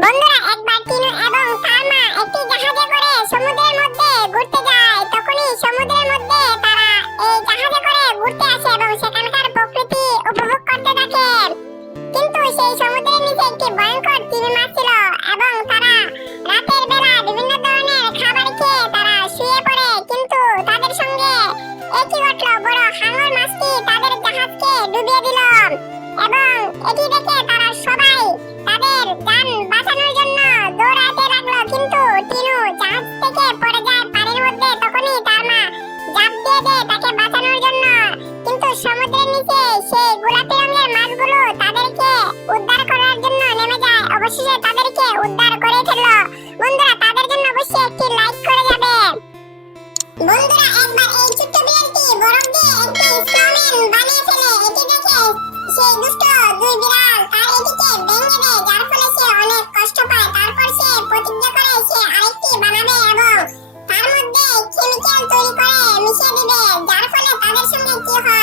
বন্ধুরা, একবার টিনু এবং তার মা একটি জাহাজে করে সমুদ্রের মধ্যে ঘুরতে যায়। তখনই সমুদ্রের মধ্যে তারা এই জাহাজে করে ঘুরতে আসে এবং সেখানকার প্রকৃতি উপভোগ করতে থাকে। কিন্তু সেই সমুদ্রের নিচে একটি ভয়ঙ্কর তিমি মাছ ছিল এবং তারা রাতের বেলা বিভিন্ন ধরনের খাবার খেয়ে তারা শুয়ে পড়ে। কিন্তু তাদের সঙ্গে একই ঘটলো। বড় হাঙর মাছটি তাদের জাহাজকে ডুবিয়ে দিল। এবং এটি দেখে টিনু থেকে পড়ে যায় পানির মধ্যে তখনই তার মা জাপ দিয়ে দেয় তাকে বাঁচানোর জন্য। কিন্তু সমুদ্রের নিচে সেই গোলাপি রঙের মাছগুলো তাদেরকে উদ্ধার করার জন্য নেমে যায়। অবশেষে তাদেরকে উদ্ধার করে ফেলল। বন্ধুরা, তাদের জন্য অবশ্যই একটি লাইক করে যাবে বন্ধুরা, একবার এই ছোট্ট বিড়ালটি বরফ দিয়ে একটি স্নোম্যান বানিয়ে ফেলে। এটি দেখে সেই দুষ্ট দুই বিড়াল তৈরি করে মিশিয়ে দিবে। যার ফলে তাদের সঙ্গে কি হয়?